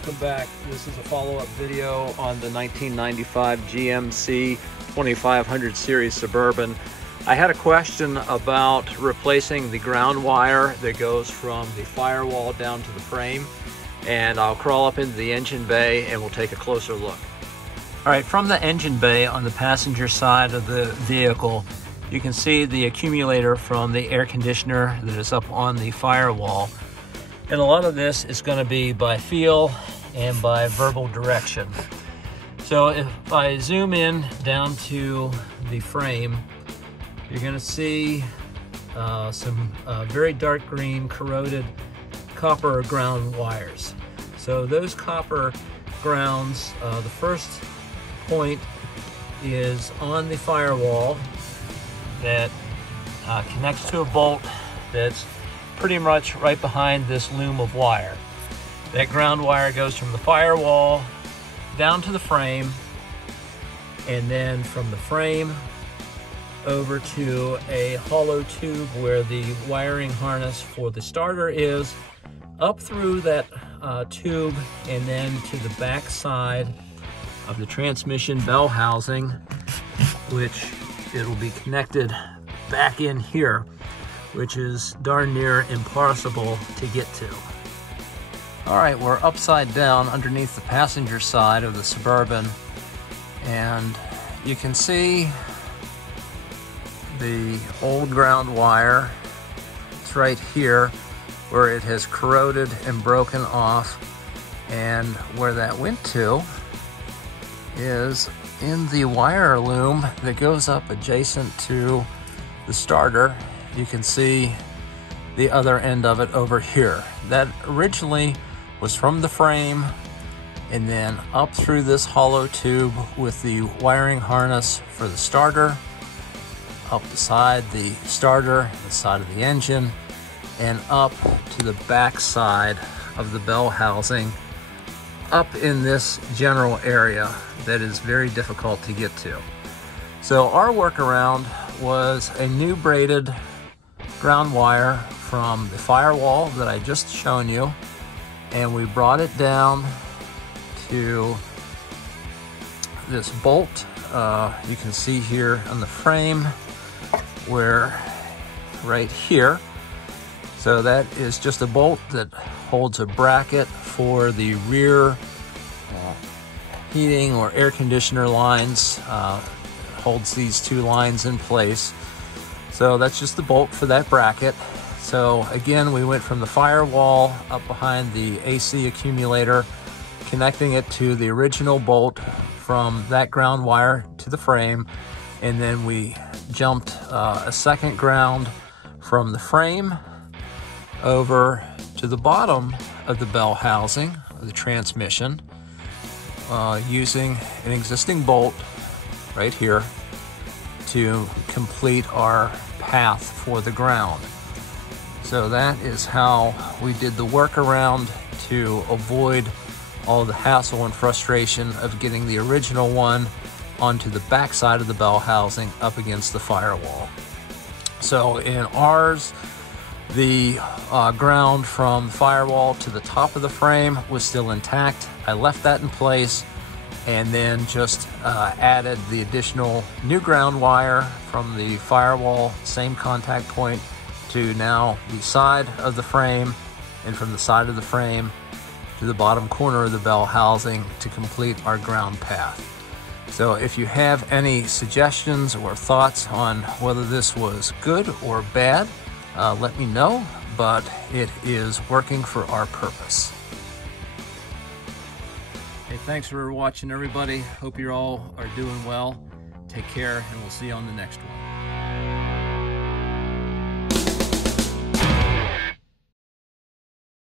welcome back. This is a follow-up video on the 1995 GMC 2500 series Suburban. I had a question about replacing the ground wire that goes from the firewall down to the frame, and I'll crawl up into the engine bay and we'll take a closer look. All right, from the engine bay on the passenger side of the vehicle, you can see the accumulator from the air conditioner that is up on the firewall. And a lot of this is going to be by feel and by verbal direction. So if I zoom in down to the frame, you're going to see some very dark green corroded copper ground wires. So those copper grounds, the first point is on the firewall that connects to a bolt that's pretty much right behind this loom of wire. That ground wire goes from the firewall down to the frame, and then from the frame over to a hollow tube where the wiring harness for the starter is, up through that tube, and then to the back side of the transmission bell housing, which it'll be connected back in here, which is darn near impossible to get to. All right, we're upside down underneath the passenger side of the Suburban, and you can see the old ground wire. It's right here where it has corroded and broken off, and where that went to is in the wire loom that goes up adjacent to the starter. You can see the other end of it over here. That originally was from the frame and then up through this hollow tube with the wiring harness for the starter, up beside the starter, the side of the engine, and up to the back side of the bell housing, up in this general area that is very difficult to get to. So our workaround was a new braided ground wire from the firewall that I just shown you, and we brought it down to this bolt you can see here on the frame, where right here. So that is just a bolt that holds a bracket for the rear heating or air conditioner lines, holds these two lines in place. So that's just the bolt for that bracket. So again, we went from the firewall up behind the AC accumulator, connecting it to the original bolt from that ground wire to the frame, and then we jumped a second ground from the frame over to the bottom of the bell housing of the transmission, using an existing bolt right here to complete our path for the ground. So that is how we did the workaround to avoid all the hassle and frustration of getting the original one onto the back side of the bell housing up against the firewall. So in ours, the ground from the firewall to the top of the frame was still intact. I left that in place and then just added the additional new ground wire from the firewall, same contact point, to now the side of the frame, and from the side of the frame to the bottom corner of the bell housing to complete our ground path. So if you have any suggestions or thoughts on whether this was good or bad, let me know, but it is working for our purpose. Hey, thanks for watching, everybody. Hope you all are doing well. Take care, and we'll see you on the next one.